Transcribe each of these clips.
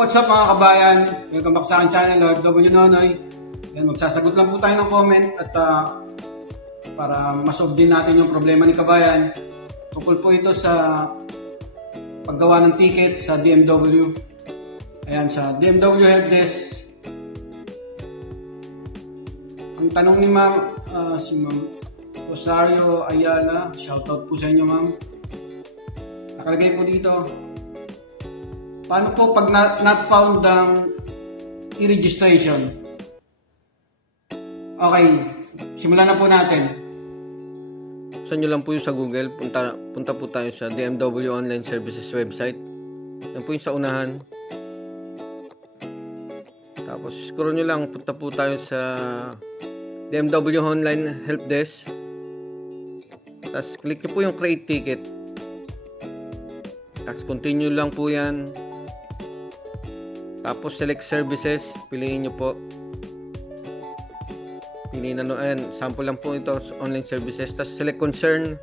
what's up mga kabayan? Welcome back sa aking channel, OFW Nonoy. Yan, magsasagot lang po tayo ng comment at para masolve din natin yung problema ni kabayan. Tungkol po ito sa paggawa ng ticket sa DMW. Ayan, sa DMW Helpdesk. Ang tanong ni ma'am, si ma'am Rosario Ayala, shoutout po sa inyo ma'am. Nakalagay po dito, paano po pag not found ang e-registration? Okay, simulan na po natin. Buksan nyo lang po yung sa Google, punta po tayo sa DMW Online Services website. Yan po yung sa unahan. Tapos scroll nyo lang, punta po tayo sa DMW Online Helpdesk. Tapos click nyo po yung create ticket. Tapos continue lang po yan. Tapos select services, piliin nyo po. Piliin na ayan, sample lang po ito, online services. Tapos select concern.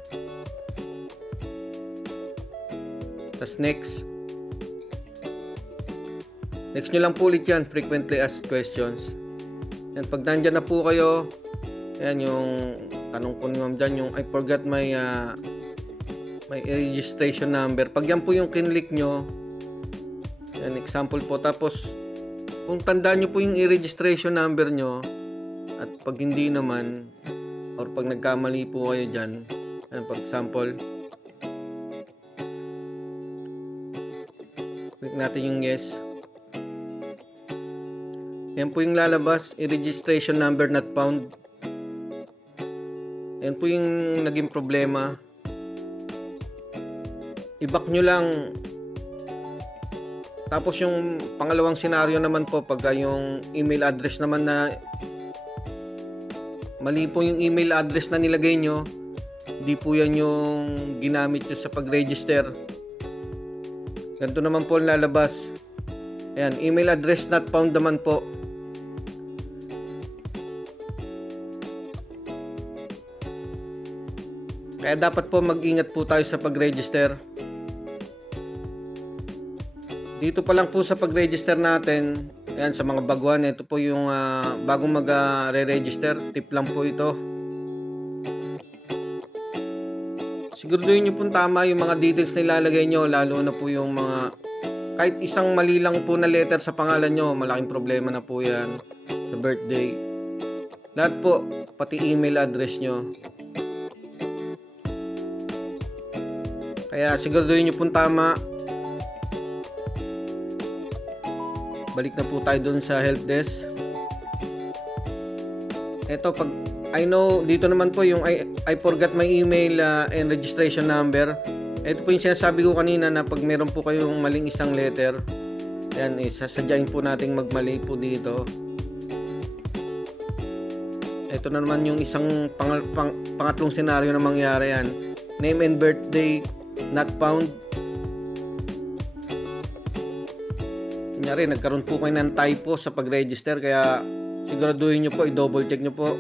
Tapos next. Next nyo lang po ulit yan, frequently asked questions. Yan, pag nandyan na po kayo, ayan yung tanong po ni ma'am dyan, yung I forgot my registration number. Pag yan po yung kinlik nyo, yan example po, tapos kung tandaan nyo po yung i-registration number nyo, at pag hindi naman, or pag nagkamali po kayo dyan, yan, for example, click natin yung yes. Yan po yung lalabas, i-registration number not found. Yan po yung naging problema. I-back nyo lang. Tapos yung pangalawang senaryo naman po, pagka yung email address naman na mali po yung email address na nilagay nyo, hindi po yan yung ginamit nyo sa pag-register. Ganito naman po lalabas. Ayan, email address not found naman po. Kaya dapat po mag-ingat po tayo sa pag-register. Dito pa lang po sa pag-register natin, ayan, sa mga baguhan, ito po yung bagong mag-re-register, tip lang po ito. Siguraduhin nyo po tama yung mga details na ilalagay nyo, lalo na po yung mga, kahit isang mali lang po na letter sa pangalan nyo, malaking problema na po yan sa birthday. Lahat po, pati email address nyo. Kaya siguraduhin nyo po tama. Balik na po tayo dun sa helpdesk. Ito, pag I know, dito naman po yung I forgot my email and registration number. Ito po yung sinasabi ko kanina na pag meron po kayong maling isang letter, ayan, sasadyain po nating magmali po dito. Ito na naman yung isang pangatlong senaryo na mangyari yan. Name and birthday not found. Kunyari, nagkaroon po kayo ng typo sa pag-register, kaya siguraduhin nyo po, i-double check nyo po.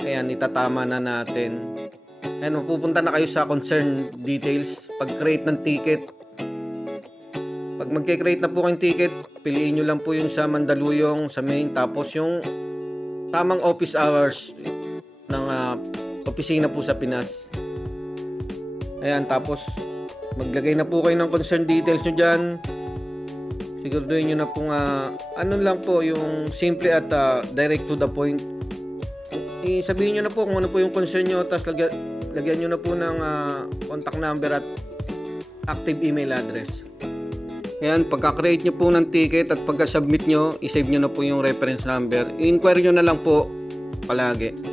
Ayan, itatama na natin. Ayan, mapupunta na kayo sa concern details, pag-create ng ticket. Pag mag-create na po kayong ticket, piliin nyo lang po yung sa Mandaluyong, sa main, tapos yung tamang office hours ng opisina po sa Pinas. Ayan, tapos maglagay na po kayo ng concern details nyo dyan. Siguraduhin nyo na po ano lang po, yung simple at direct to the point. Sabihin nyo na po kung ano po yung concern nyo, tapos lagyan nyo na po ng contact number at active email address. Ayan, pagka-create nyo po ng ticket at pagka-submit nyo, isave nyo na po yung reference number. I-inquire nyo na lang po palagi.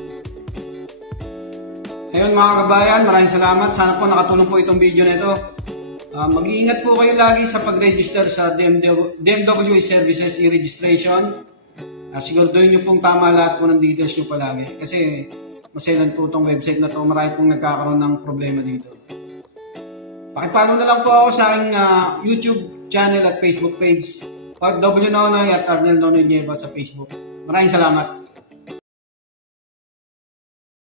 Ayun mga kabayan, maraming salamat. Sana po nakatulong po itong video na ito. Mag-iingat po kayo lagi sa pag-register sa DMW Services e-registration. Siguraduhin nyo pong tama lahat po ng details nyo palagi. Kasi maselan po itong website na ito. Marami pong nagkakaroon ng problema dito. Pakipollow na lang po ako sa aking YouTube channel at Facebook page. OFW Nonoy at Arnel Nonoy Nieva sa Facebook. Maraming salamat.